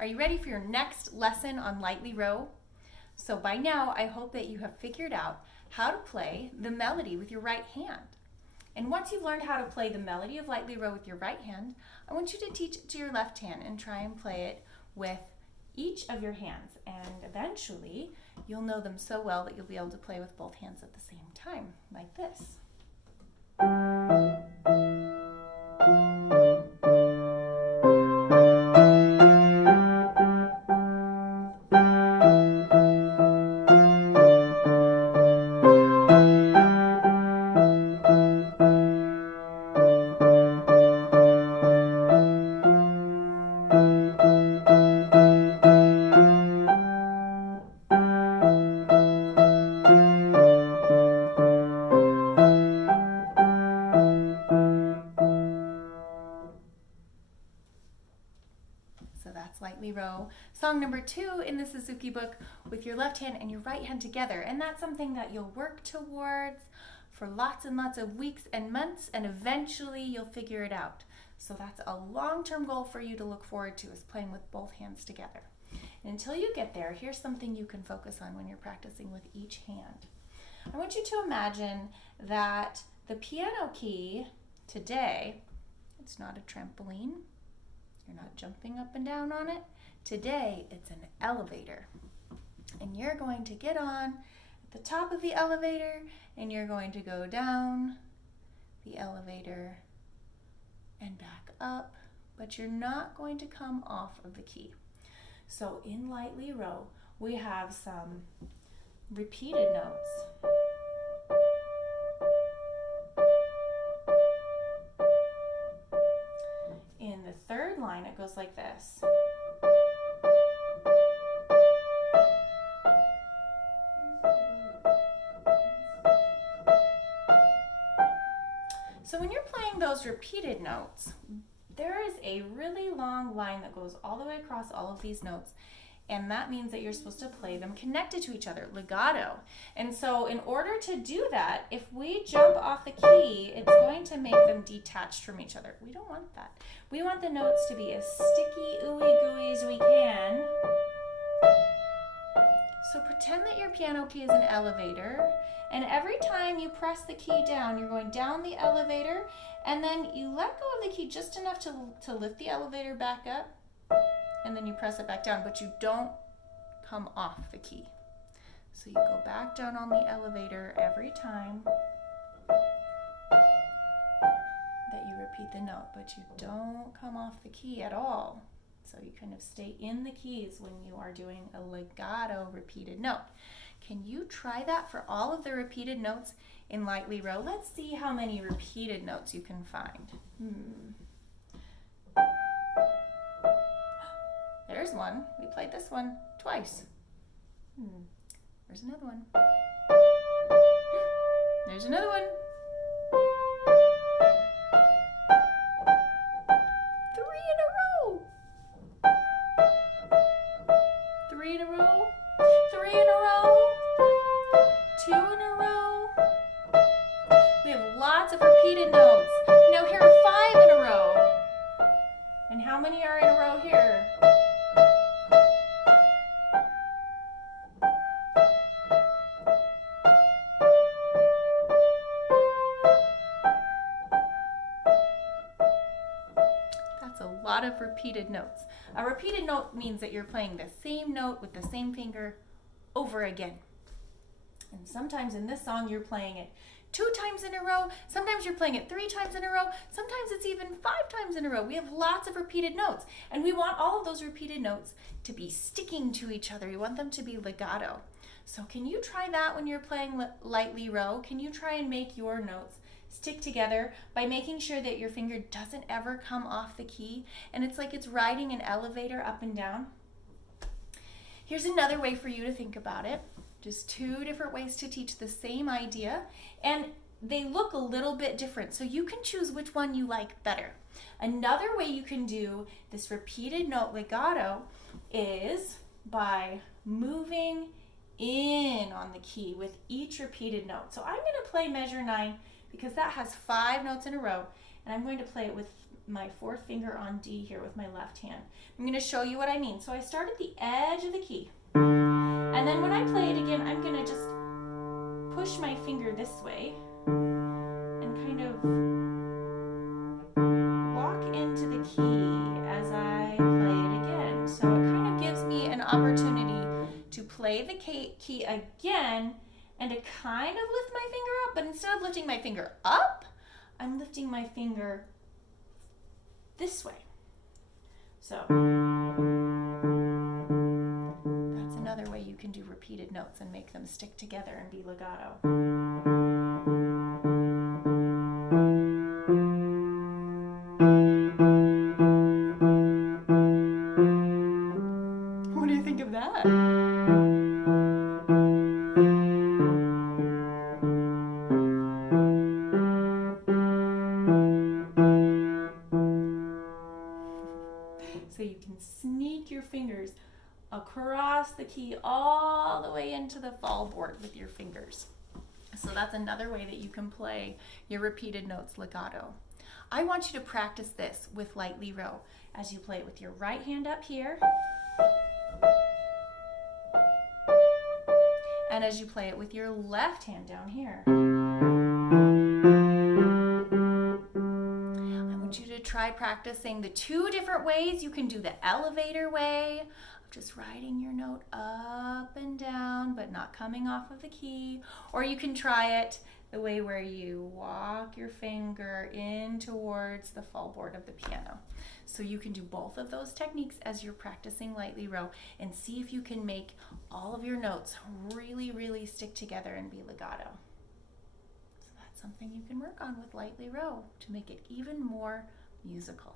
Are you ready for your next lesson on lightly row? So by now, I hope that you have figured out how to play the melody with your right hand. And once you've learned how to play the melody of lightly row with your right hand, I want you to teach it to your left hand and try and play it with each of your hands. And eventually, you'll know them so well that you'll be able to play with both hands at the same time, like this. So that's lightly row. Song number 2 in the Suzuki book with your left hand and your right hand together. And that's something that you'll work towards for lots and lots of weeks and months, and eventually you'll figure it out. So that's a long-term goal for you to look forward to, is playing with both hands together. And until you get there, here's something you can focus on when you're practicing with each hand. I want you to imagine that the piano key today, it's not a trampoline. You're not jumping up and down on it. Today, it's an elevator. And you're going to get on at the top of the elevator, and you're going to go down the elevator and back up, but you're not going to come off of the key. So in lightly row, we have some repeated notes. In the third line, it goes like this. So when you're playing those repeated notes, there is a really long line that goes all the way across all of these notes, and that means that you're supposed to play them connected to each other, legato. And so in order to do that, if we jump off the key, it's going to make them detached from each other. We don't want that. We want the notes to be as sticky, ooey gooey as we can. So pretend that your piano key is an elevator, and every time you press the key down, you're going down the elevator, and then you let go of the key just enough to lift the elevator back up, and then you press it back down, but you don't come off the key. So you go back down on the elevator every time that you repeat the note, but you don't come off the key at all. So you kind of stay in the keys when you are doing a legato repeated note. Can you try that for all of the repeated notes in lightly row? Let's see how many repeated notes you can find. There's one. We played this one twice. There's another one. There's another one. 3 in a row. 3 in a row. 3 in a row. 2 in a row. We have lots of repeated notes. Now here are 5 in a row. And how many are in a row here? A lot of repeated notes. A repeated note means that you're playing the same note with the same finger over again. And sometimes in this song you're playing it 2 times in a row, sometimes you're playing it 3 times in a row, sometimes it's even 5 times in a row. We have lots of repeated notes, and we want all of those repeated notes to be sticking to each other. We want them to be legato. So can you try that when you're playing lightly row? Can you try and make your notes stick together by making sure that your finger doesn't ever come off the key, and it's like it's riding an elevator up and down? Here's another way for you to think about it. Just 2 different ways to teach the same idea, and they look a little bit different, so you can choose which one you like better. Another way you can do this repeated note legato is by moving in on the key with each repeated note. So I'm going to play measure 9 because that has 5 notes in a row, and I'm going to play it with my fourth finger on D here with my left hand. I'm going to show you what I mean. So I start at the edge of the key. And then when I play it again, I'm going to just push my finger this way and kind of walk into the key as I play it again. So it kind of gives me an opportunity to play the key again and to kind of lift my finger up, but instead of lifting my finger up, I'm lifting my finger this way. So that's another way you can do repeated notes and make them stick together and be legato. What do you think of that? So you can sneak your fingers across the key all the way into the fall board with your fingers. So that's another way that you can play your repeated notes legato. I want you to practice this with lightly row as you play it with your right hand up here and as you play it with your left hand down here. Try practicing the two different ways. You can do the elevator way of just riding your note up and down but not coming off of the key, or you can try it the way where you walk your finger in towards the fall board of the piano. So you can do both of those techniques as you're practicing lightly row and see if you can make all of your notes really, really stick together and be legato. So that's something you can work on with lightly row to make it even more musical.